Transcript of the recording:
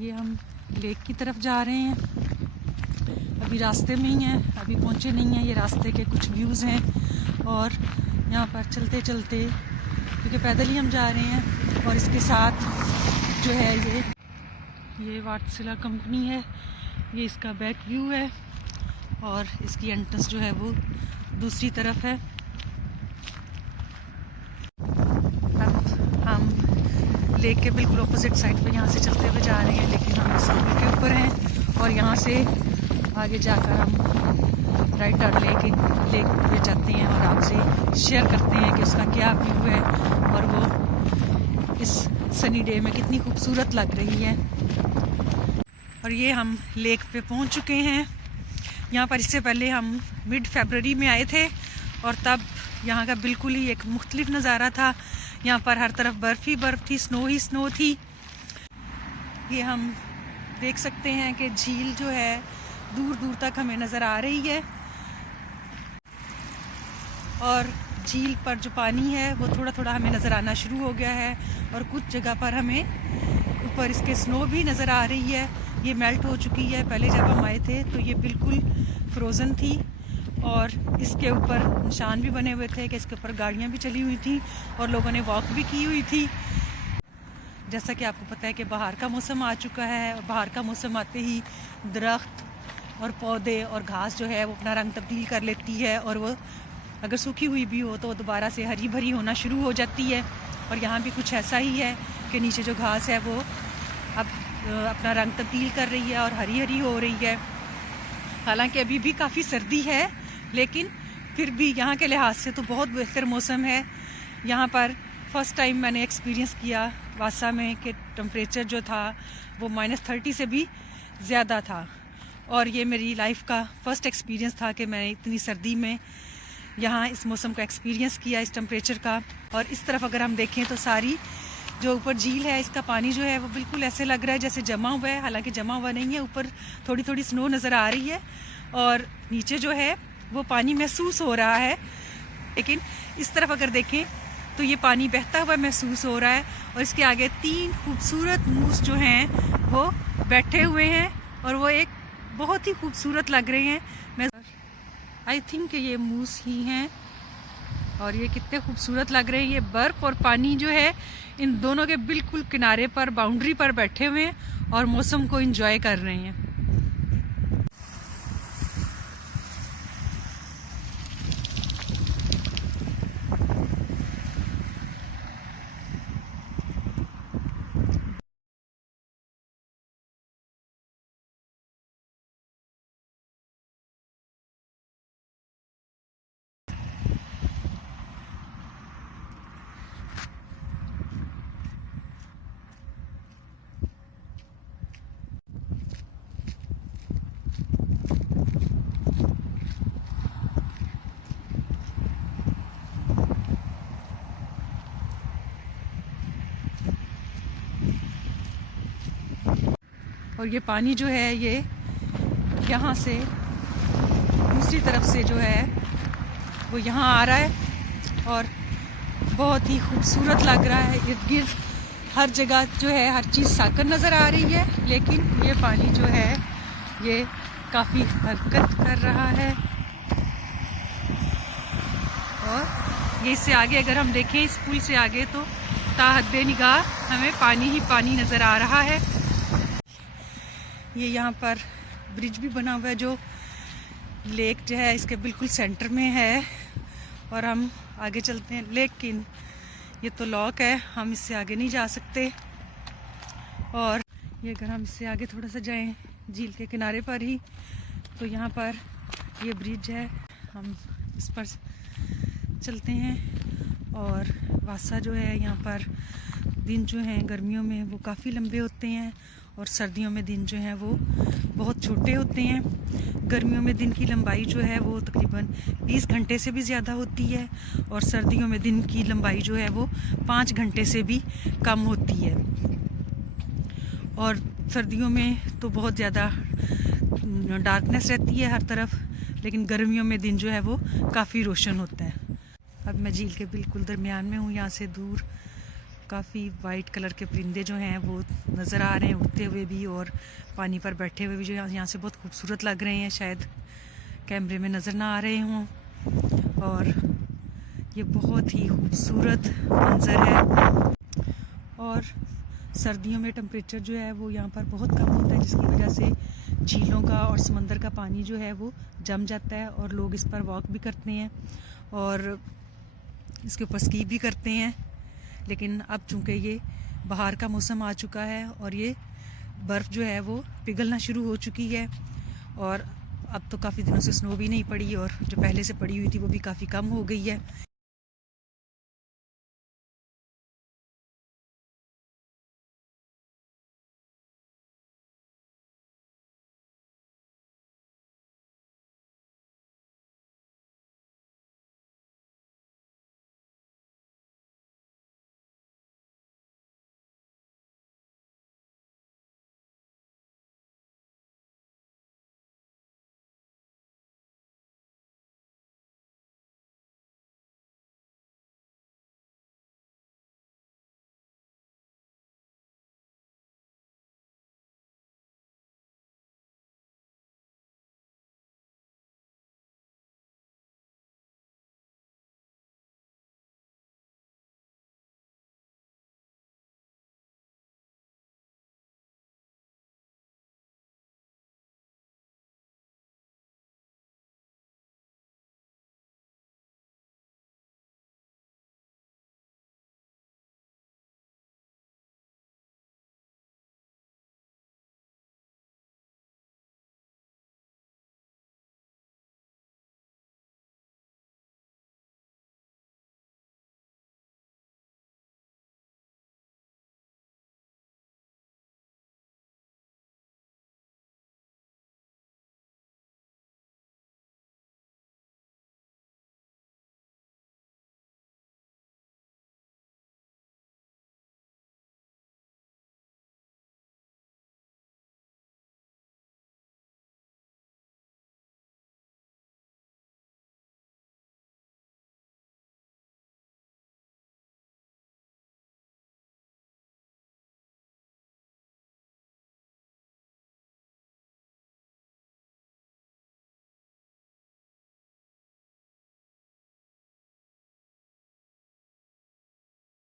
ये हम लेक की तरफ जा रहे हैं, अभी रास्ते में ही हैं, अभी पहुंचे नहीं हैं। ये रास्ते के कुछ व्यूज़ हैं और यहाँ पर चलते चलते, क्योंकि पैदल ही हम जा रहे हैं। और इसके साथ जो है ये वाटसिला कंपनी है, ये इसका बैक व्यू है और इसकी एंट्रेंस जो है वो दूसरी तरफ है। अब हम लेक के बिल्कुल अपोजिट साइड पे यहाँ से चलते हुए जा रहे हैं, लेकिन हम इस पुल के ऊपर हैं और यहाँ से आगे जाकर हम राइट टर्न लेक पे जाते हैं और आपसे शेयर करते हैं कि उसका क्या व्यू है और वो इस सनी डे में कितनी खूबसूरत लग रही है। और ये हम लेक पे पहुँच चुके हैं। यहाँ पर इससे पहले हम मिड फरवरी में आए थे और तब यहाँ का बिल्कुल ही एक मुख्तलिफ नज़ारा था। यहाँ पर हर तरफ बर्फ़ ही बर्फ़ थी, स्नो ही स्नो थी। ये हम देख सकते हैं कि झील जो है दूर दूर तक हमें नज़र आ रही है और झील पर जो पानी है वो थोड़ा थोड़ा हमें नज़र आना शुरू हो गया है और कुछ जगह पर हमें ऊपर इसके स्नो भी नज़र आ रही है। ये मेल्ट हो चुकी है। पहले जब हम आए थे तो ये बिल्कुल फ्रोज़न थी और इसके ऊपर निशान भी बने हुए थे कि इसके ऊपर गाड़ियाँ भी चली हुई थी और लोगों ने वॉक भी की हुई थी। जैसा कि आपको पता है कि बाहर का मौसम आ चुका है और बाहर का मौसम आते ही दरख्त और पौधे और घास जो है वो अपना रंग तब्दील कर लेती है और वो अगर सूखी हुई भी हो तो दोबारा से हरी भरी होना शुरू हो जाती है। और यहाँ भी कुछ ऐसा ही है कि नीचे जो घास है वो अब अपना रंग तब्दील कर रही है और हरी हरी हो रही है। हालांकि अभी भी काफ़ी सर्दी है, लेकिन फिर भी यहाँ के लिहाज से तो बहुत बेहतर मौसम है। यहाँ पर फ़र्स्ट टाइम मैंने एक्सपीरियंस किया वासा में कि टेम्परेचर जो था वो -30 से भी ज़्यादा था और ये मेरी लाइफ का फ़र्स्ट एक्सपीरियंस था कि मैंने इतनी सर्दी में यहाँ इस मौसम का एक्सपीरियंस किया, इस टेम्परेचर का। और इस तरफ अगर हम देखें तो सारी जो ऊपर झील है इसका पानी जो है वो बिल्कुल ऐसे लग रहा है जैसे जमा हुआ है, हालांकि जमा हुआ नहीं है। ऊपर थोड़ी थोड़ी स्नो नज़र आ रही है और नीचे जो है वो पानी महसूस हो रहा है। लेकिन इस तरफ अगर देखें तो ये पानी बहता हुआ महसूस हो रहा है और इसके आगे 3 खूबसूरत मूस जो हैं वो बैठे हुए हैं और वो एक बहुत ही खूबसूरत लग रहे हैं। मैं आई थिंक ये मूस ही हैं और ये कितने खूबसूरत लग रहे हैं। ये बर्फ़ और पानी जो है इन दोनों के बिल्कुल किनारे पर, बाउंड्री पर बैठे हुए हैं और मौसम को एंजॉय कर रहे हैं। और ये पानी जो है ये यहाँ से दूसरी तरफ से जो है वो यहाँ आ रहा है और बहुत ही खूबसूरत लग रहा है। इर्द गिर्द हर जगह जो है हर चीज़ साकर नज़र आ रही है, लेकिन ये पानी जो है ये काफ़ी हरकत कर रहा है। और ये इससे आगे अगर हम देखें, इस पुल से आगे तो ताहद्दे निगाह हमें पानी ही पानी नज़र आ रहा है। ये यहाँ पर ब्रिज भी बना हुआ है जो लेक जो है इसके बिल्कुल सेंटर में है और हम आगे चलते हैं, लेकिन ये तो लॉक है, हम इससे आगे नहीं जा सकते। और ये अगर हम इससे आगे थोड़ा सा जाएं झील के किनारे पर ही तो यहाँ पर ये ब्रिज है, हम इस पर चलते हैं। और वासा जो है यहाँ पर दिन जो हैं गर्मियों में वो काफ़ी लंबे होते हैं और सर्दियों में दिन जो हैं वो बहुत छोटे होते हैं। गर्मियों में दिन की लंबाई जो है वो तकरीबन 20 घंटे से भी ज़्यादा होती है और सर्दियों में दिन की लंबाई जो है वो 5 घंटे से भी कम होती है। और सर्दियों में तो बहुत ज़्यादा डार्कनेस रहती है हर तरफ, लेकिन गर्मियों में दिन जो है वो काफ़ी रोशन होता है। अब मैं झील के बिल्कुल दरमियान में हूँ, यहाँ से दूर काफ़ी वाइट कलर के परिंदे जो हैं वो नज़र आ रहे हैं उड़ते हुए भी, और पानी पर बैठे हुए भी, जो यहाँ से बहुत खूबसूरत लग रहे हैं। शायद कैमरे में नज़र ना आ रहे हों। और ये बहुत ही खूबसूरत मंज़र है। और सर्दियों में टेम्परेचर जो है वो यहाँ पर बहुत कम होता है, जिसकी वजह से झीलों का और समंदर का पानी जो है वो जम जाता है, और लोग इस पर वॉक भी करते हैं और इसके ऊपर स्की भी करते हैं। लेकिन अब चूँकि ये बाहर का मौसम आ चुका है और ये बर्फ़ जो है वो पिघलना शुरू हो चुकी है, और अब तो काफ़ी दिनों से स्नो भी नहीं पड़ी, और जो पहले से पड़ी हुई थी वो भी काफ़ी कम हो गई है।